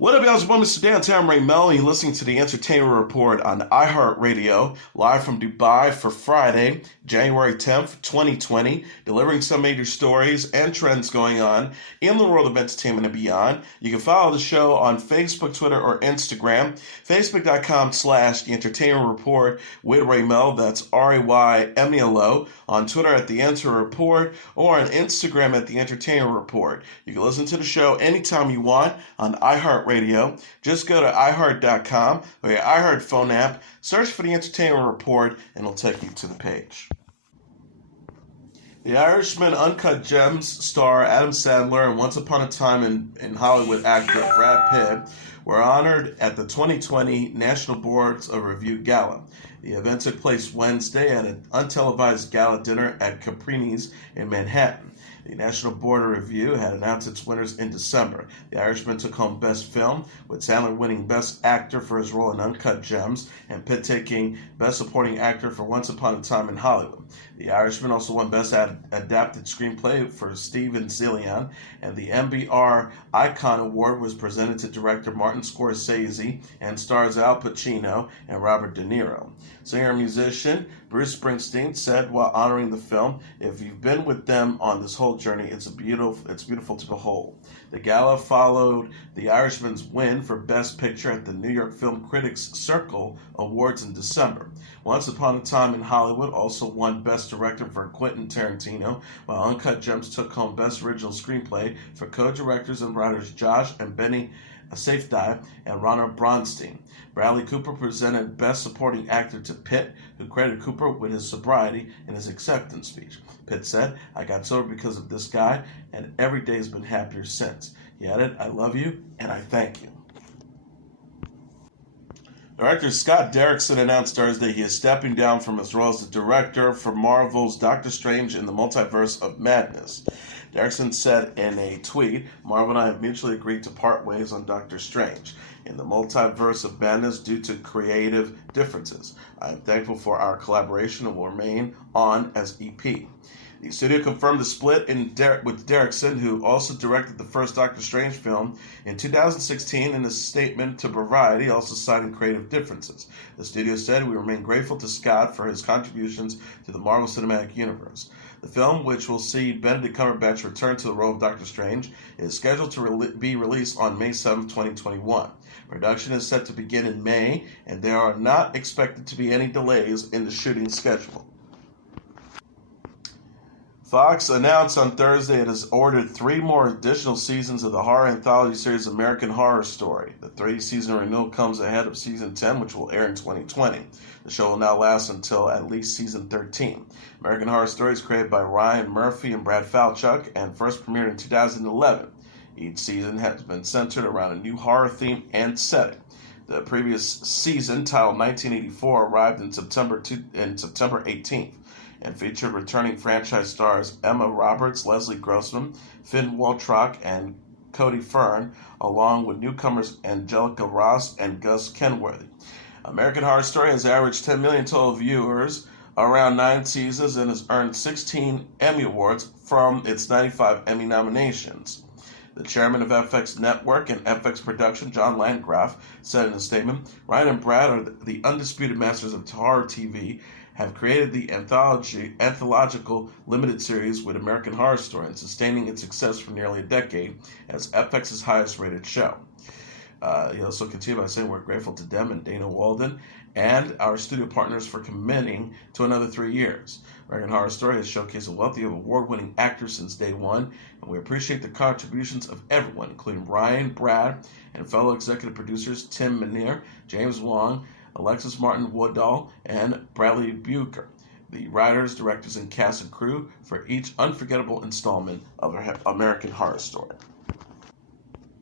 What up, y'all? It's Mr. Downtown Ray Melo. You're listening to the Entertainment Report on iHeartRadio, live from Dubai for Friday, January 10th, 2020, delivering some major stories and trends going on in the world of entertainment and beyond. You can follow the show on Facebook, Twitter, or Instagram. Facebook.com/The Entertainment Report with Ray Melo. That's RAYMELO. On Twitter at The Enter Report, or on Instagram at The Entertainment Report. You can listen to the show anytime you want on iHeartRadio. Just go to iHeart.com or your iHeart phone app, search for The Entertainment Report, and it'll take you to the page. The Irishman Uncut Gems star Adam Sandler and Once Upon a Time in Hollywood actor Brad Pitt were honored at the 2020 National Boards of Review Gala. The event took place Wednesday at an untelevised gala dinner at Caprini's in Manhattan. The National Board of Review had announced its winners in December. The Irishman took home Best Film, with Sandler winning Best Actor for his role in Uncut Gems, and Pitt taking Best Supporting Actor for Once Upon a Time in Hollywood. The Irishman also won Best Adapted Screenplay for Steven Zillian, and the MBR Icon Award was presented to director Martin Scorsese and stars Al Pacino and Robert De Niro. Singer-musician Bruce Springsteen said while honoring the film, "If you've been with them on this whole journey, it's beautiful to behold." The gala followed the Irishman's win for Best Picture at the New York Film Critics Circle Awards in December. Once Upon a Time in Hollywood also won Best Director for Quentin Tarantino, while Uncut Gems took home Best Original Screenplay for co-directors and writers Josh and Benny Safdie and Ronald Bronstein. Bradley Cooper presented Best Supporting Actor to Pitt, who credited Cooper with his sobriety in his acceptance speech. Pitt said, "I got sober because of this guy, and every day has been happier since." He added, "I love you, and I thank you." Director Scott Derrickson announced Thursday he is stepping down from his role as the director for Marvel's Doctor Strange in the Multiverse of Madness. Derrickson said in a tweet, "Marvel and I have mutually agreed to part ways on Doctor Strange in the Multiverse of Madness due to creative differences. I am thankful for our collaboration and will remain on as EP." The studio confirmed the split with Derrickson, who also directed the first Doctor Strange film in 2016, in a statement to Variety, also citing creative differences. The studio said, "We remain grateful to Scott for his contributions to the Marvel Cinematic Universe." The film, which will see Benedict Cumberbatch return to the role of Doctor Strange, is scheduled to be released on May 7, 2021. Production is set to begin in May, and there are not expected to be any delays in the shooting schedule. Fox announced on Thursday it has ordered 3 more additional seasons of the horror anthology series American Horror Story. The 3-season renewal comes ahead of Season 10, which will air in 2020. The show will now last until at least Season 13. American Horror Story is created by Ryan Murphy and Brad Falchuk and first premiered in 2011. Each season has been centered around a new horror theme and setting. The previous season, titled 1984, arrived in September 18th. And featured returning franchise stars Emma Roberts, Leslie Grossman, Finn Wolfhard, and Cody Fern, along with newcomers Angelica Ross and Gus Kenworthy. American Horror Story has averaged 10 million total viewers around 9 seasons and has earned 16 Emmy Awards from its 95 Emmy nominations. The chairman of FX Network and FX Production, John Landgraf, said in a statement, "Ryan and Brad are the undisputed masters of horror TV, have created the anthological limited series with American Horror Story and sustaining its success for nearly a decade as FX's highest rated show." He also continued by saying, "We're grateful to them and Dana Walden and our studio partners for committing to another 3 years. American Horror Story has showcased a wealthy of award-winning actors since day one, and we appreciate the contributions of everyone, including Ryan, Brad, and fellow executive producers Tim Minear, James Wong, Alexis Martin Woodall, and Bradley Bucher, the writers, directors, and cast and crew for each unforgettable installment of American Horror Story."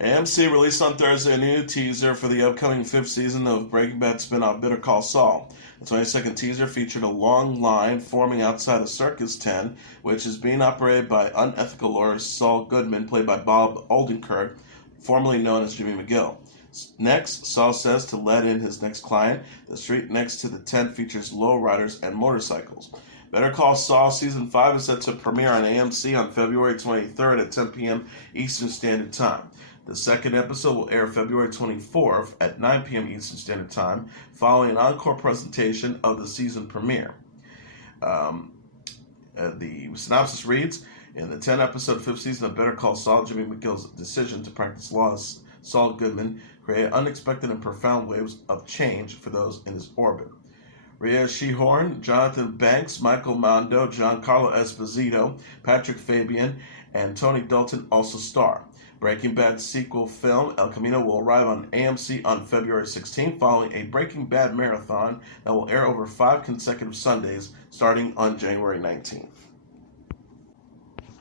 AMC released on Thursday a new teaser for the upcoming 5th season of Breaking Bad spin-off Better Call Saul. The 22nd teaser featured a long line forming outside a circus tent, which is being operated by unethical lawyer Saul Goodman, played by Bob Odenkirk, formerly known as Jimmy McGill. Next, Saul says to let in his next client. The street next to the tent features lowriders and motorcycles. Better Call Saul Season 5 is set to premiere on AMC on February 23rd at 10 p.m. Eastern Standard Time. The second episode will air February 24th at 9 p.m. Eastern Standard Time, following an encore presentation of the season premiere. The synopsis reads, in the 10-episode fifth season of Better Call Saul, Jimmy McGill's decision to practice law as Saul Goodman created unexpected and profound waves of change for those in his orbit. Rhea Seehorn, Jonathan Banks, Michael Mondo, Giancarlo Esposito, Patrick Fabian, and Tony Dalton also star. Breaking Bad sequel film El Camino will arrive on AMC on February 16th, following a Breaking Bad marathon that will air over 5 consecutive Sundays starting on January 19th.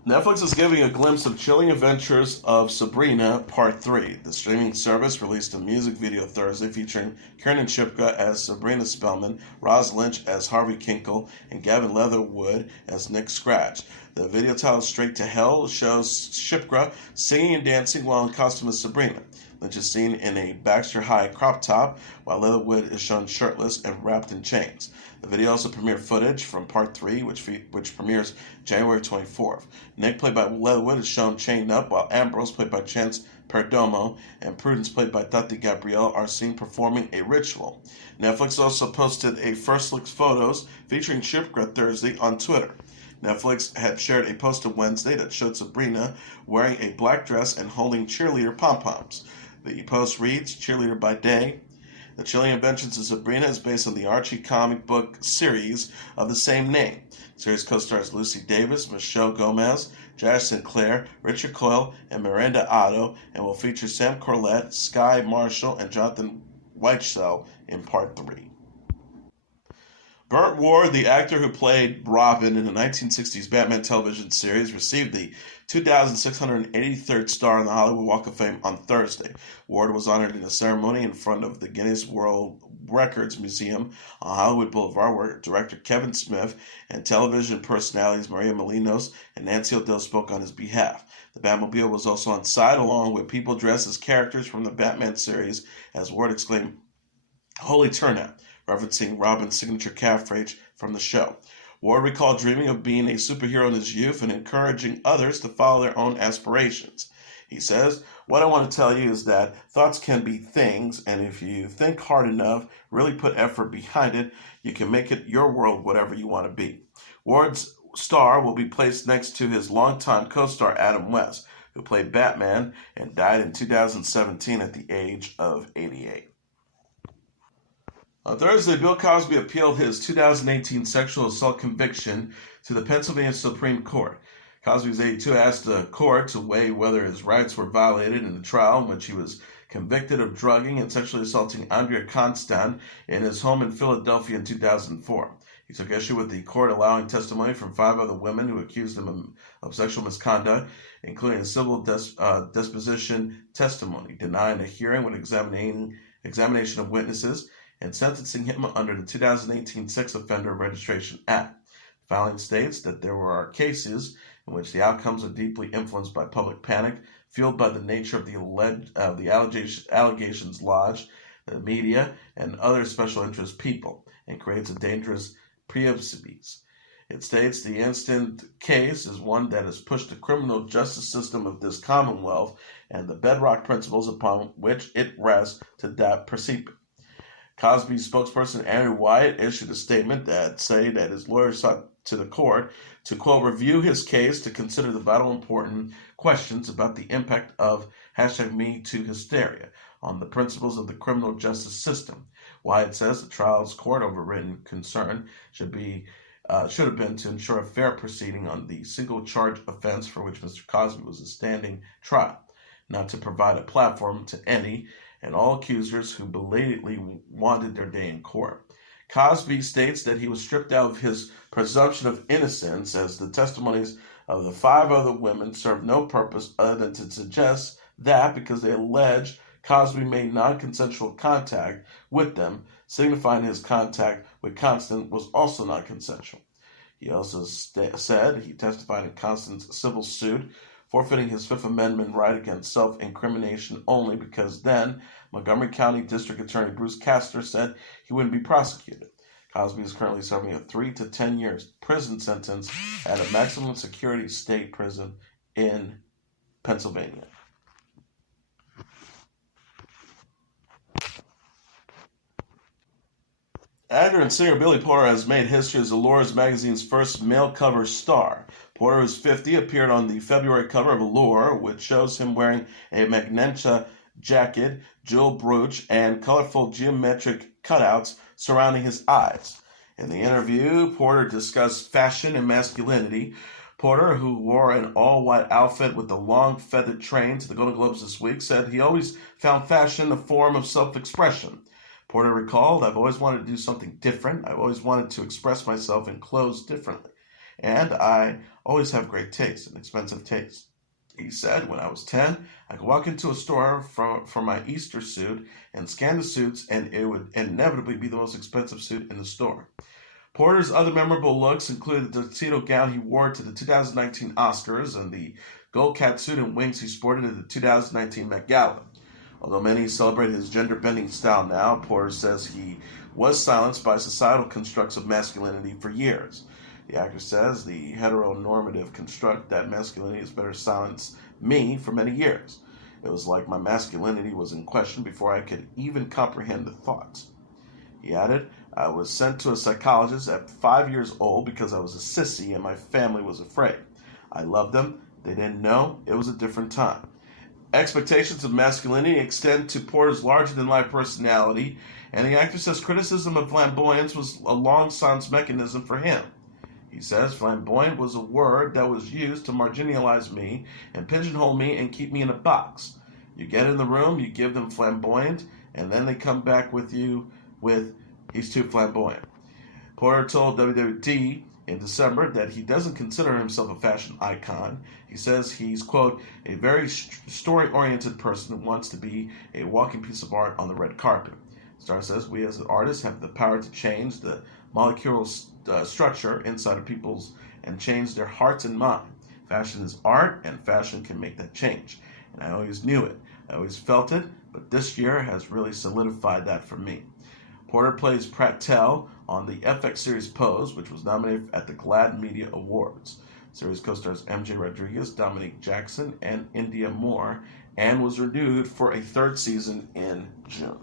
Netflix is giving a glimpse of Chilling Adventures of Sabrina Part 3. The streaming service released a music video Thursday featuring Kiernan Shipka as Sabrina Spellman, Roz Lynch as Harvey Kinkle, and Gavin Leatherwood as Nick Scratch. The video titled Straight to Hell shows Shipka singing and dancing while in costume as Sabrina. Lynch is seen in a Baxter High crop top, while Leatherwood is shown shirtless and wrapped in chains. The video also premiered footage from Part 3, which premieres January 24th. Nick, played by Leatherwood, is shown chained up, while Ambrose, played by Chance Perdomo, and Prudence, played by Tati Gabrielle, are seen performing a ritual. Netflix also posted a first look photos featuring Shipka Thursday on Twitter. Netflix had shared a post on Wednesday that showed Sabrina wearing a black dress and holding cheerleader pom-poms. The post reads, Cheerleader by Day. The Chilling Adventures of Sabrina is based on the Archie comic book series of the same name. The series co-stars Lucy Davis, Michelle Gomez, Josh Sinclair, Richard Coyle, and Miranda Otto, and will feature Sam Corlett, Sky Marshall, and Jonathan Weichsel in Part 3. Burt Ward, the actor who played Robin in the 1960s Batman television series, received the 2,683rd star on the Hollywood Walk of Fame on Thursday. Ward was honored in a ceremony in front of the Guinness World Records Museum on Hollywood Boulevard, where director Kevin Smith and television personalities Maria Menounos and Nancy O'Dell spoke on his behalf. The Batmobile was also on site, along with people dressed as characters from the Batman series, as Ward exclaimed, "Holy turnout," referencing Robin's signature calf rage from the show. Ward recalled dreaming of being a superhero in his youth and encouraging others to follow their own aspirations. He says, "What I want to tell you is that thoughts can be things, and if you think hard enough, really put effort behind it, you can make it your world whatever you want to be." Ward's star will be placed next to his longtime co-star Adam West, who played Batman and died in 2017 at the age of 88. On Thursday, Bill Cosby appealed his 2018 sexual assault conviction to the Pennsylvania Supreme Court. Cosby's 82 asked the court to weigh whether his rights were violated in the trial in which he was convicted of drugging and sexually assaulting Andrea Constant in his home in Philadelphia in 2004. He took issue with the court allowing testimony from 5 other women who accused him of sexual misconduct, including a civil disposition testimony, denying a hearing with examination of witnesses, and sentencing him under the 2018 Sex Offender Registration Act. The filing states that there are cases in which the outcomes are deeply influenced by public panic, fueled by the nature of the allegations lodged, the media, and other special interest people, and creates a dangerous precedent. It states the instant case is one that has pushed the criminal justice system of this Commonwealth and the bedrock principles upon which it rests to that precedent. Cosby's spokesperson Andrew Wyatt issued a statement that said that his lawyers sought to the court to, quote, review his case to consider the vital important questions about the impact of #MeToo hysteria on the principles of the criminal justice system. Wyatt says the trial's court overridden concern should have been to ensure a fair proceeding on the single charge offense for which Mr. Cosby was a standing trial, not to provide a platform to any and all accusers who belatedly wanted their day in court. Cosby states that he was stripped out of his presumption of innocence, as the testimonies of the 5 other women served no purpose other than to suggest that because they allege Cosby made non-consensual contact with them, signifying his contact with Constant was also non-consensual. He also said he testified in Constant's civil suit, forfeiting his Fifth Amendment right against self-incrimination only because then Montgomery County District Attorney Bruce Castor said he wouldn't be prosecuted. Cosby is currently serving a 3 to 10 years prison sentence at a maximum security state prison in Pennsylvania. Actor and singer Billy Porter has made history as Allure magazine's first male cover star. Porter, who's 50, appeared on the February cover of Allure, which shows him wearing a magenta jacket, jewel brooch, and colorful geometric cutouts surrounding his eyes. In the interview, Porter discussed fashion and masculinity. Porter, who wore an all-white outfit with a long feathered train to the Golden Globes this week, said he always found fashion a form of self-expression. Porter recalled, "I've always wanted to do something different. I've always wanted to express myself in clothes differently. And I always have great taste and expensive taste." He said, "When I was 10, I could walk into a store for my Easter suit and scan the suits, and it would inevitably be the most expensive suit in the store." Porter's other memorable looks included the tuxedo gown he wore to the 2019 Oscars and the gold catsuit and wings he sported at the 2019 Met Gala. Although many celebrate his gender-bending style now, Porter says he was silenced by societal constructs of masculinity for years. The actor says the heteronormative construct that masculinity is better silenced me for many years. It was like my masculinity was in question before I could even comprehend the thought. He added, "I was sent to a psychologist at 5 years old because I was a sissy and my family was afraid. I loved them. They didn't know. It was a different time." Expectations of masculinity extend to Porter's larger-than-life personality, and the actor says criticism of flamboyance was a long-silence mechanism for him. He says flamboyant was a word that was used to marginalize me and pigeonhole me and keep me in a box. You get in the room, you give them flamboyant, and then they come back with you with, "He's too flamboyant." Porter told WWD in December that he doesn't consider himself a fashion icon. He says he's, quote, "a very story-oriented person who wants to be a walking piece of art on the red carpet." Star says, "We as artists have the power to change the molecular structure inside of people's and change their hearts and mind. Fashion is art, and fashion can make that change. And I always knew it. I always felt it, but this year has really solidified that for me." Porter plays Prattel on the FX series Pose, which was nominated at the GLAAD Media Awards. The series co-stars MJ Rodriguez, Dominique Jackson, and India Moore, and was renewed for a third season in June.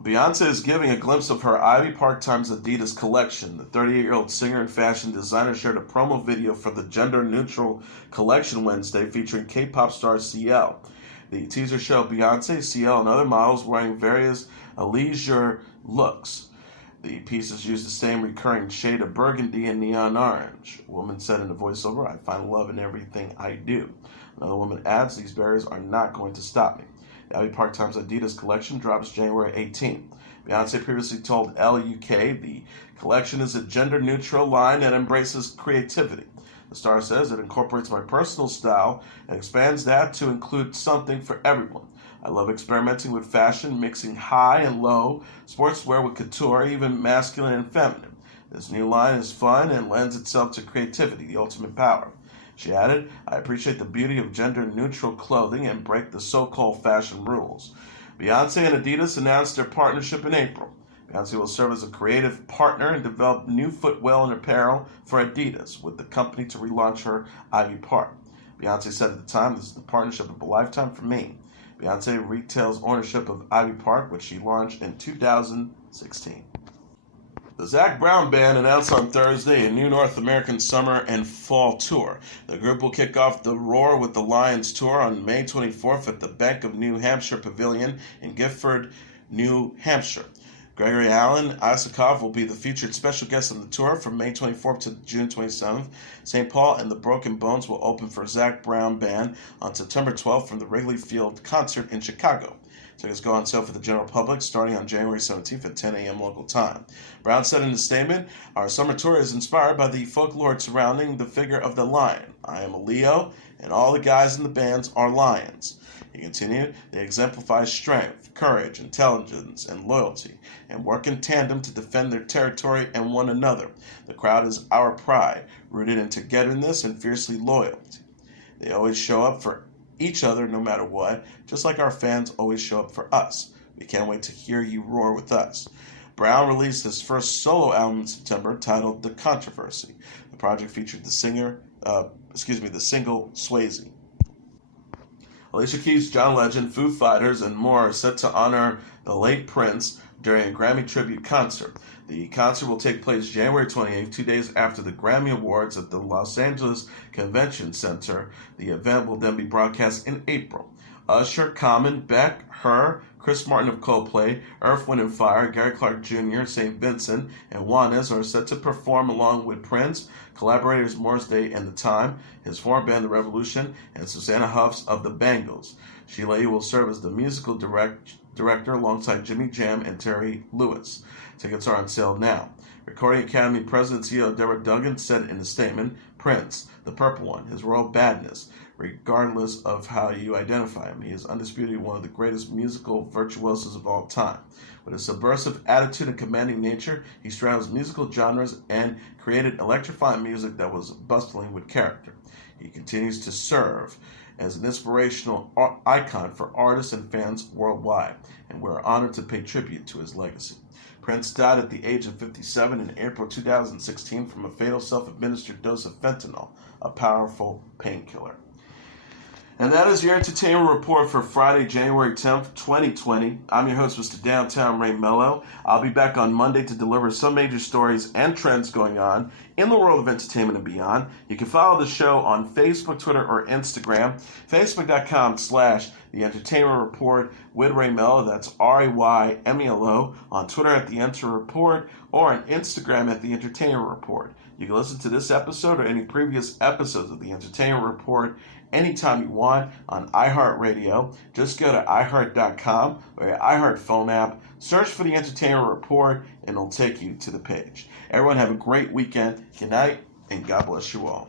Beyonce is giving a glimpse of her Ivy Park Times Adidas collection. The 38-year-old singer and fashion designer shared a promo video for the gender-neutral collection Wednesday featuring K-pop star CL. The teaser showed Beyonce, CL, and other models wearing various leisure looks. The pieces use the same recurring shade of burgundy and neon orange. A woman said in a voiceover, "I find love in everything I do." Another woman adds, "These barriers are not going to stop me." The Ivy Park Times Adidas collection drops January 18th. Beyonce previously told LUK the collection is a gender-neutral line that embraces creativity. The star says it incorporates my personal style and expands that to include something for everyone. I love experimenting with fashion, mixing high and low, sportswear with couture, even masculine and feminine. This new line is fun and lends itself to creativity, the ultimate power. She added, "I appreciate the beauty of gender-neutral clothing and break the so-called fashion rules." Beyonce and Adidas announced their partnership in April. Beyonce will serve as a creative partner and develop new footwear and apparel for Adidas, with the company to relaunch her Ivy Park. Beyonce said at the time, "This is the partnership of a lifetime for me." Beyonce retails ownership of Ivy Park, which she launched in 2016. The Zac Brown Band announced on Thursday a new North American summer and fall tour. The group will kick off the Roar with the Lions tour on May 24th at the Bank of New Hampshire Pavilion in Gifford, New Hampshire. Gregory Alan Isakov will be the featured special guest on the tour from May 24th to June 27th. St. Paul and the Broken Bones will open for Zac Brown Band on September 12th from the Wrigley Field concert in Chicago. Tickets go on sale for the general public starting on January 17th at 10 a.m. local time. Brown said in a statement, "Our summer tour is inspired by the folklore surrounding the figure of the lion. I am a Leo, and all the guys in the bands are lions." He continued, "They exemplify strength, courage, intelligence, and loyalty, and work in tandem to defend their territory and one another. The crowd is our pride, rooted in togetherness and fiercely loyalty. They always show up for each other no matter what, just like our fans always show up for us. We can't wait to hear you roar with us." Brown released his first solo album in September titled The Controversy. The project featured the single Swayze. Alicia Keys, John Legend, Foo Fighters, and more are set to honor the late Prince during a Grammy tribute concert. The concert will take place January 28th, 2 days after the Grammy Awards at the Los Angeles Convention Center. The event will then be broadcast in April. Usher, Common, Beck, Her, Chris Martin of Coldplay, Earth, Wind & Fire, Gary Clark Jr., St. Vincent, and Juanes are set to perform along with Prince, collaborators Morris Day and The Time, his former band The Revolution, and Susanna Huffs of the Bangles. Sheila will serve as the musical director alongside Jimmy Jam and Terry Lewis. Tickets are on sale now. Recording Academy President CEO Derek Duggan said in a statement, Prince, the purple one, his royal badness, regardless of how you identify him. He is undisputed one of the greatest musical virtuosos of all time. With a subversive attitude and commanding nature, he straddles musical genres and created electrifying music that was bustling with character. He continues to serve as an inspirational icon for artists and fans worldwide, and we're honored to pay tribute to his legacy. Prince died at the age of 57 in April 2016 from a fatal self-administered dose of fentanyl, a powerful painkiller. And that is your entertainment report for Friday, January 10th, 2020. I'm your host, Mr. Downtown Ray Melo. I'll be back on Monday to deliver some major stories and trends going on in the world of entertainment and beyond. You can follow the show on Facebook, Twitter, or Instagram. Facebook.com/The Entertainment Report with Ray Melo. That's RAYMELO. On Twitter at The Enter Report, or on Instagram at The Entertainment Report. You can listen to this episode or any previous episodes of The Entertainment Report anytime you want on iHeartRadio. Just go to iHeart.com or your iHeart phone app, search for The Entertainment Report, and it'll take you to the page. Everyone have a great weekend. Good night, and God bless you all.